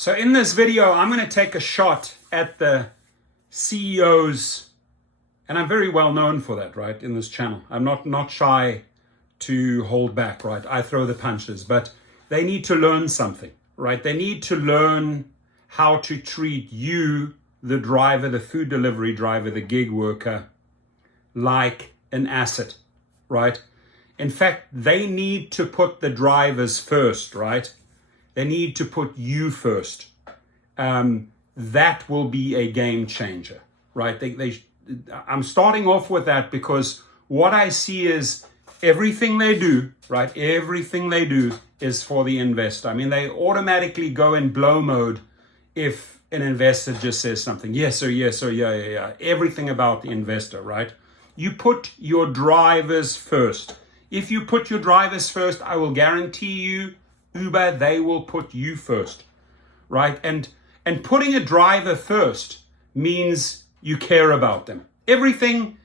So in this video, I'm going to take a shot at the CEOs, and I'm very well known for that, right, in this channel. I'm not shy to hold back, right? I throw the punches, but they need to learn something, right? They need to learn how to treat you, the driver, the food delivery driver, the gig worker, like an asset, right? In fact, they need to put the drivers first, right? They need to put you first. That will be a game changer, right? I'm starting off with that because what I see is everything they do, right? Everything they do is for the investor. I mean, they automatically go in blow mode if an investor just says something. Yes, or yes, or yeah. Everything about the investor, right? You put your drivers first. If you put your drivers first, I will guarantee you, Uber, they will put you first, right? And putting a driver first means you care about them. Everything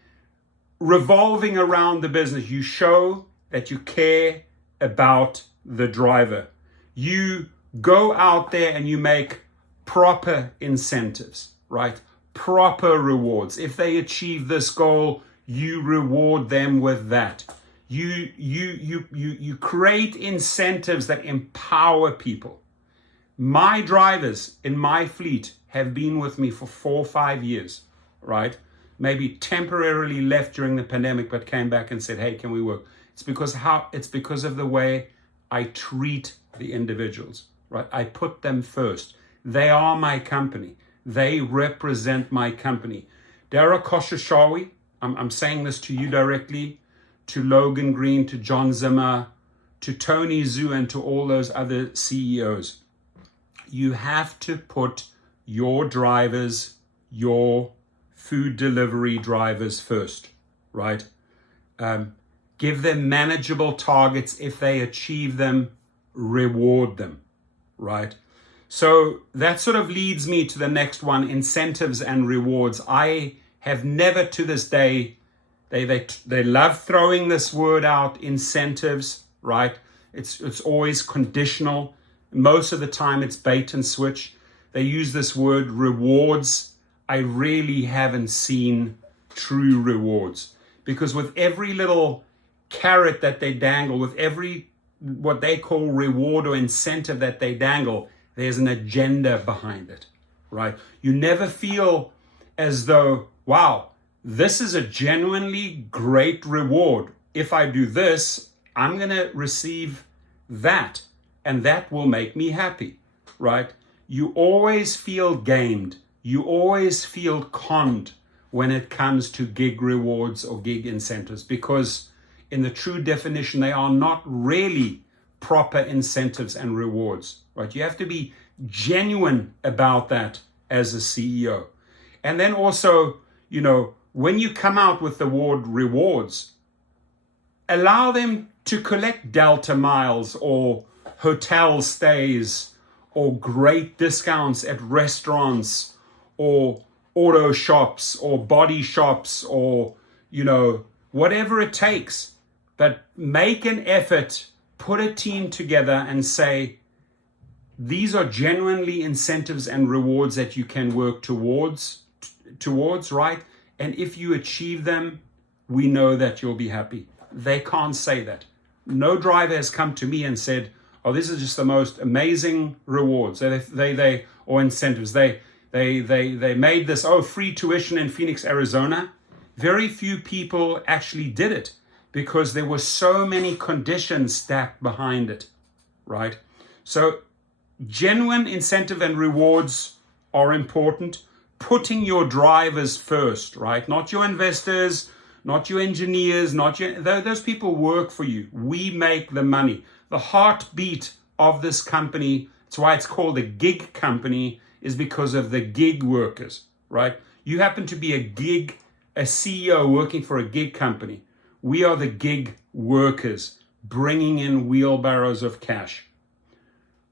revolving around the business, you show that you care about the driver. You go out there and you make proper incentives, right? Proper rewards. If they achieve this goal, you reward them with that. You create incentives that empower people. My drivers in my fleet have been with me for 4 or 5 years, right? Maybe temporarily left during the pandemic, but came back and said, hey, can we work? It's because of the way I treat the individuals, right? I put them first. They are my company. They represent my company. Dara Khosrowshahi, I'm saying this to you directly, to Logan Green, to John Zimmer, to Tony Zhu, and to all those other CEOs. You have to put your drivers, your food delivery drivers first, right? Give them manageable targets. If they achieve them, reward them, right? So that sort of leads me to the next one, incentives and rewards. I have never to this day, they love throwing this word out, incentives, right? It's always conditional. Most of the time it's bait and switch. They use this word rewards. I really haven't seen true rewards, because with every little carrot that they dangle, with every what they call reward or incentive that they dangle, there's an agenda behind it, right? You never feel as though, wow, this is a genuinely great reward. If I do this, I'm going to receive that, and that will make me happy, right? You always feel gamed. You always feel conned when it comes to gig rewards or gig incentives, because in the true definition, they are not really proper incentives and rewards, right? You have to be genuine about that as a CEO. And then also, when you come out with the word rewards, allow them to collect Delta miles or hotel stays or great discounts at restaurants or auto shops or body shops or, whatever it takes. But make an effort, put a team together and say, these are genuinely incentives and rewards that you can work towards, right? And if you achieve them, we know that you'll be happy. They can't say that. No driver has come to me and said, oh, this is just the most amazing rewards. They or incentives. They made this, free tuition in Phoenix, Arizona. Very few people actually did it because there were so many conditions stacked behind it, right? So genuine incentive and rewards are important. Putting your drivers first, right? Not your investors, not your engineers, those people work for you. We make the money. The heartbeat of this company, that's why it's called a gig company, is because of the gig workers, right? You happen to be a CEO working for a gig company. We are the gig workers bringing in wheelbarrows of cash.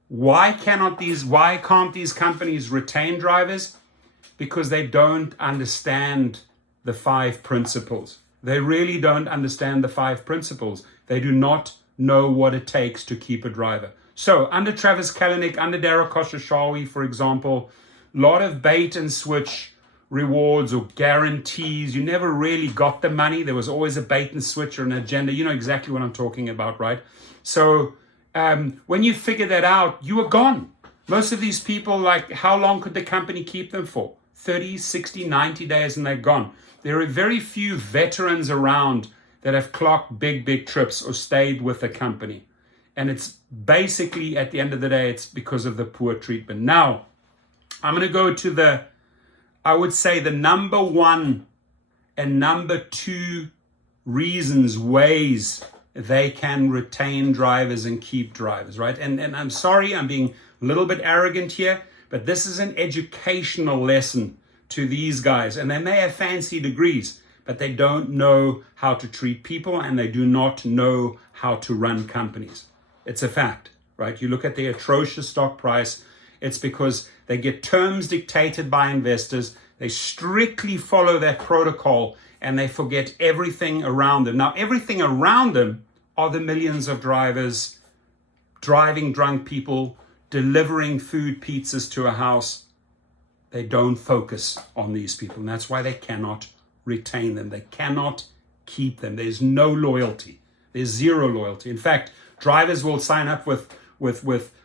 Why can't these companies retain drivers? Because they don't understand the 5 principles. They really don't understand the 5 principles. They do not know what it takes to keep a driver. So under Travis Kalanick, under Dara Khosrowshahi, for example, a lot of bait and switch rewards or guarantees. You never really got the money. There was always a bait and switch or an agenda. You know exactly what I'm talking about, right? So when you figure that out, you are gone. Most of these people, like, how long could the company keep them for? 30, 60, 90 days and they're gone. There are very few veterans around that have clocked big trips or stayed with the company. And it's basically, at the end of the day, it's because of the poor treatment. Now, I'm going to go to I would say the number one and number two ways they can retain drivers and keep drivers, right? And I'm sorry, I'm being a little bit arrogant here, but this is an educational lesson to these guys. And they may have fancy degrees, but they don't know how to treat people and they do not know how to run companies. It's a fact, right? You look at the atrocious stock price, it's because they get terms dictated by investors. They strictly follow that protocol and they forget everything around them. Now, everything around them are the millions of drivers, driving drunk people, delivering food, pizzas to a house. They don't focus on these people. And that's why they cannot retain them. They cannot keep them. There's no loyalty. There's zero loyalty. In fact, drivers will sign up with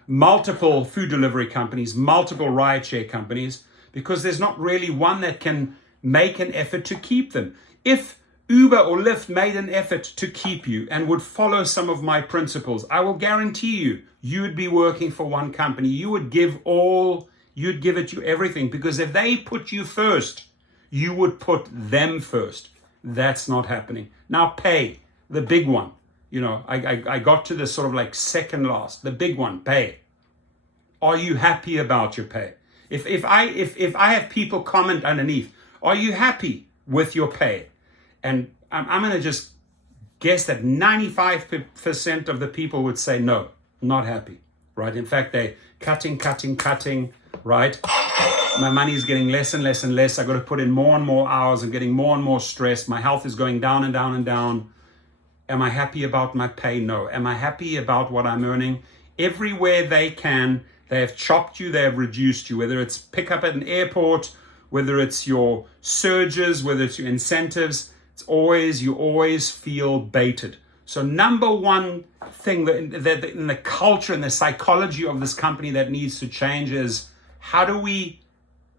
multiple food delivery companies, multiple rideshare companies, because there's not really one that can make an effort to keep them. If Uber or Lyft made an effort to keep you and would follow some of my principles, I will guarantee you would be working for one company. You would give it you everything, because if they put you first, you would put them first. That's not happening. Now, pay, the big one. You know, I got to the sort of like second last, the big one, pay. Are you happy about your pay? If I have people comment underneath, are you happy with your pay? And I'm going to just guess that 95% of the people would say no, not happy, right? In fact, they're cutting, right? My money is getting less and less and less. I got to put in more and more hours. I'm getting more and more stressed. My health is going down and down and down. Am I happy about my pay? No. Am I happy about what I'm earning? Everywhere they can, they have chopped you, they have reduced you, whether it's pick up at an airport, whether it's your surges, whether it's your incentives, you always feel baited. So number one thing that in the culture and the psychology of this company that needs to change is, how do we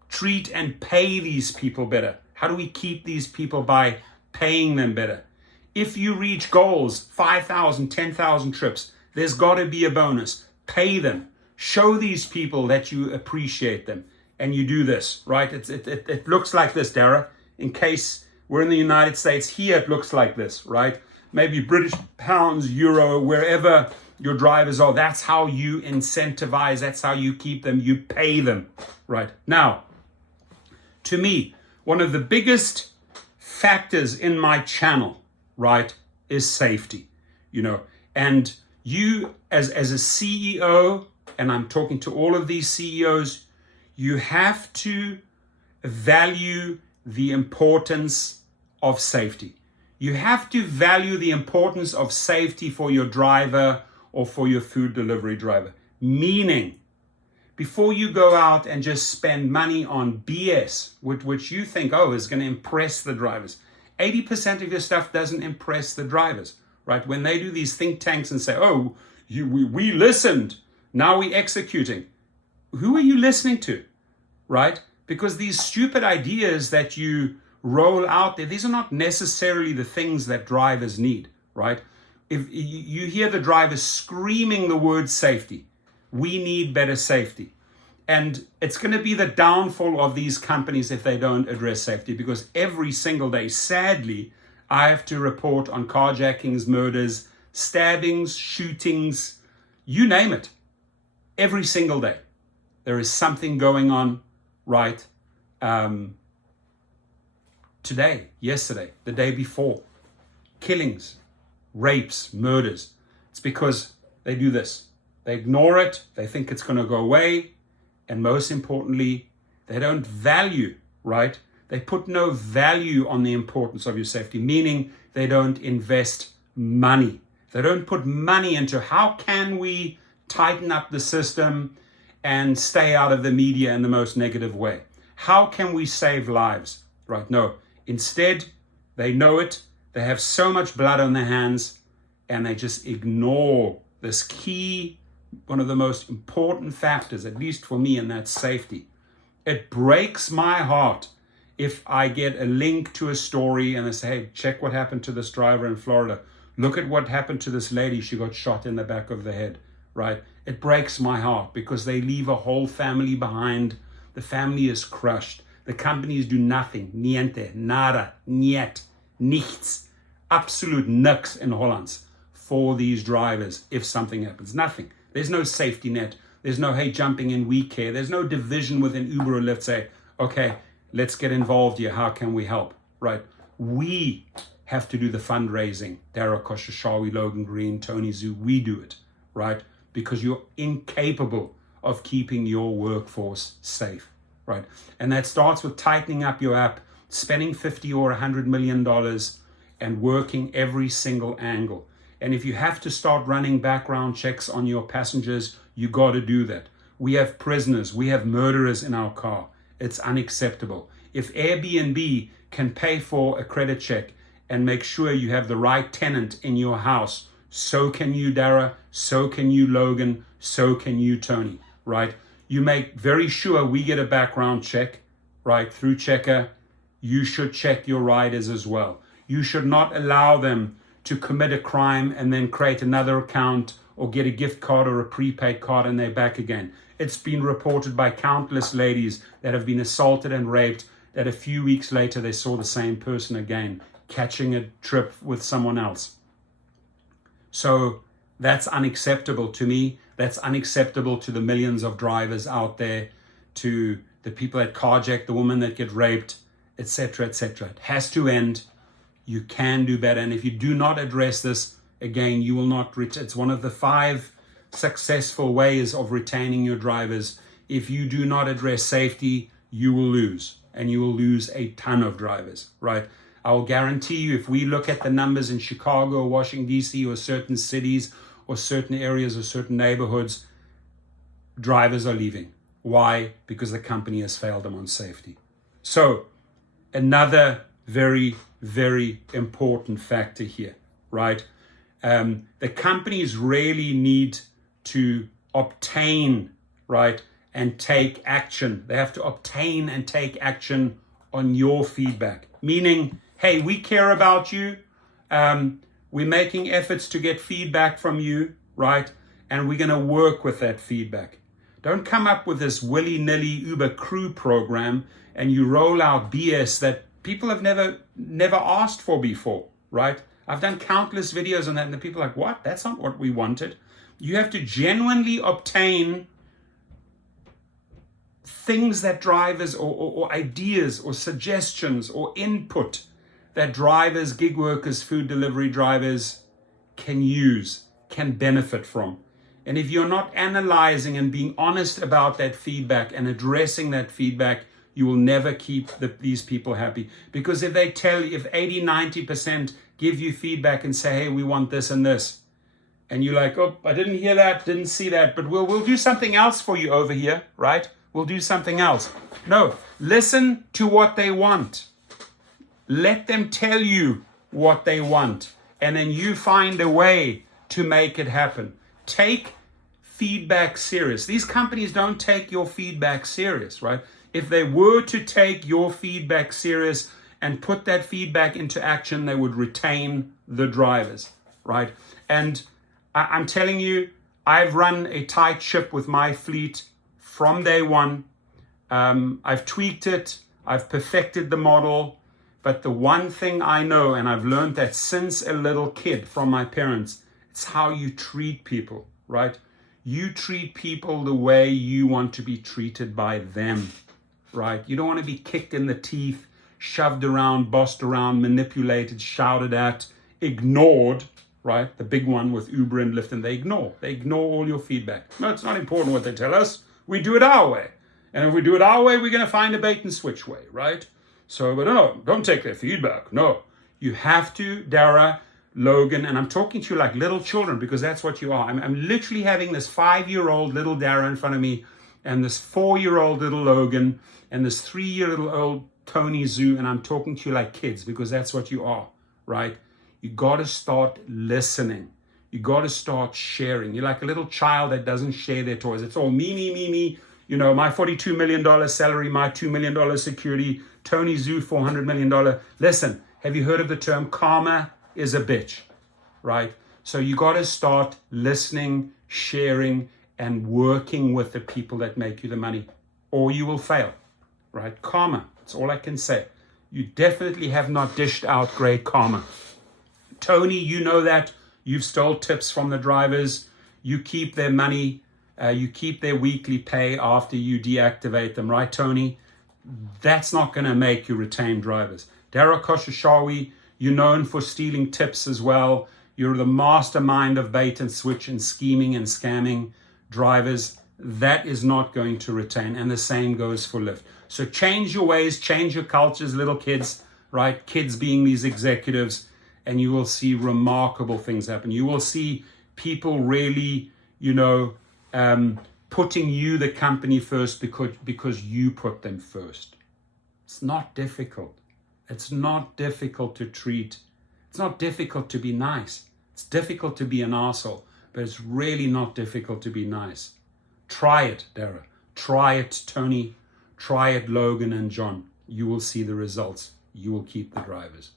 treat and pay these people better? How do we keep these people by paying them better? If you reach goals, 5,000, 10,000 trips, there's got to be a bonus. Pay them. Show these people that you appreciate them. And you do this, right? It looks like this, Dara. In case we're in the United States, here it looks like this, right? Maybe British pounds, euro, wherever your drivers are. That's how you incentivize. That's how you keep them. You pay them, right? Now, to me, one of the biggest factors in my channel, right, is safety, you know. And you as a CEO, and I'm talking to all of these CEOs, you have to value the importance of safety. You have to value the importance of safety for your driver or for your food delivery driver. Meaning, before you go out and just spend money on BS, which you think, is going to impress the drivers, 80% of your stuff doesn't impress the drivers, right? When they do these think tanks and say, we listened, now we're executing. Who are you listening to, right? Because these stupid ideas that you roll out there, these are not necessarily the things that drivers need, right? If you hear the drivers screaming the word safety, we need better safety. And it's going to be the downfall of these companies if they don't address safety, because every single day, sadly, I have to report on carjackings, murders, stabbings, shootings, you name it. Every single day, there is something going on, right? Today, yesterday, the day before, killings, rapes, murders. It's because they do this. They ignore it. They think it's going to go away. And most importantly, they don't value, right? They put no value on the importance of your safety, meaning they don't invest money. They don't put money into how can we tighten up the system, and stay out of the media in the most negative way. How can we save lives? Right? No. Instead, they know it. They have so much blood on their hands, and they just ignore this key, one of the most important factors, at least for me, and that's safety. It breaks my heart if I get a link to a story and they say, hey, check what happened to this driver in Florida. Look at what happened to this lady. She got shot in the back of the head, right? It breaks my heart because they leave a whole family behind. The family is crushed. The companies do nothing. Niente, nada, niet, nichts, absolute niks in Hollands for these drivers if something happens. Nothing. There's no safety net. There's no, hey, jumping in, we care. There's no division within Uber or Lyft say, okay, let's get involved here. How can we help, right? We have to do the fundraising. Dara Koshashawi, Logan Green, Tony Zhu, we do it, right? Because you're incapable of keeping your workforce safe, right? And that starts with tightening up your app, spending $50 or $100 million and working every single angle. And if you have to start running background checks on your passengers, you got to do that. We have prisoners, we have murderers in our car. It's unacceptable. If Airbnb can pay for a credit check and make sure you have the right tenant in your house, so can you, Dara, so can you, Logan, so can you, Tony, right? You make very sure we get a background check, right, through Checker. You should check your riders as well. You should not allow them to commit a crime and then create another account or get a gift card or a prepaid card and they're back again. It's been reported by countless ladies that have been assaulted and raped that a few weeks later they saw the same person again, catching a trip with someone else. So that's unacceptable to me. That's unacceptable to the millions of drivers out there, to the people that carjack, the women that get raped, etc., etc. It has to end. You can do better. And if you do not address this, again, you will not it's one of the 5 successful ways of retaining your drivers. If you do not address safety, you will lose, and you will lose a ton of drivers, right? I will guarantee you, if we look at the numbers in Chicago or Washington, D.C., or certain cities or certain areas or certain neighborhoods, drivers are leaving. Why? Because the company has failed them on safety. So another very, very important factor here, right? The companies really need to obtain, right, and take action. They have to obtain and take action on your feedback. Meaning, hey, we care about you. We're making efforts to get feedback from you, right? And we're going to work with that feedback. Don't come up with this willy-nilly Uber crew program and you roll out BS that people have never asked for before, right? I've done countless videos on that and the people are like, what? That's not what we wanted. You have to genuinely obtain things that drivers or ideas or suggestions or input that drivers, gig workers, food delivery drivers can use, can benefit from. And if you're not analyzing and being honest about that feedback and addressing that feedback, you will never keep these people happy. Because if they tell you, if 80, 90% give you feedback and say, hey, we want this and this, and you're like, oh, I didn't hear that, didn't see that, but we'll do something else for you over here, right? We'll do something else. No, listen to what they want. Let them tell you what they want, and then you find a way to make it happen. Take feedback serious. These companies don't take your feedback serious, right? If they were to take your feedback serious and put that feedback into action, they would retain the drivers, right? And I'm telling you, I've run a tight ship with my fleet from day one. I've tweaked it. I've perfected the model. But the one thing I know, and I've learned that since a little kid from my parents, it's how you treat people, right? You treat people the way you want to be treated by them, right? You don't want to be kicked in the teeth, shoved around, bossed around, manipulated, shouted at, ignored, right? The big one with Uber and Lyft, and they ignore all your feedback. No, it's not important what they tell us. We do it our way. And if we do it our way, we're going to find a bait and switch way, right? So, but no, don't take their feedback. No, you have to, Dara, Logan, and I'm talking to you like little children because that's what you are. I'm literally having this 5-year-old little Dara in front of me, and this 4-year-old little Logan, and this 3-year-old Tony Zoo, and I'm talking to you like kids because that's what you are, right? You got to start listening. You got to start sharing. You're like a little child that doesn't share their toys. It's all me, me, me, me. You know, my $42 million salary, my $2 million security, Tony Zoo, $400 million. Listen, have you heard of the term karma is a bitch, right? So you got to start listening, sharing, and working with the people that make you the money, or you will fail, right? Karma, that's all I can say. You definitely have not dished out great karma. Tony, you know that. You've stole tips from the drivers. You keep their money. You keep their weekly pay after you deactivate them, right, Tony? That's not going to make you retain drivers. Dara Khosrowshahi, you're known for stealing tips as well. You're the mastermind of bait and switch and scheming and scamming drivers. That is not going to retain. And the same goes for Lyft. So change your ways, change your cultures, little kids, right? Kids being these executives, and you will see remarkable things happen. You will see people really, putting you, the company, first because you put them first. It's not difficult. It's not difficult to treat. It's not difficult to be nice. It's difficult to be an arsehole, but it's really not difficult to be nice. Try it, Dara. Try it, Tony. Try it, Logan and John. You will see the results. You will keep the drivers.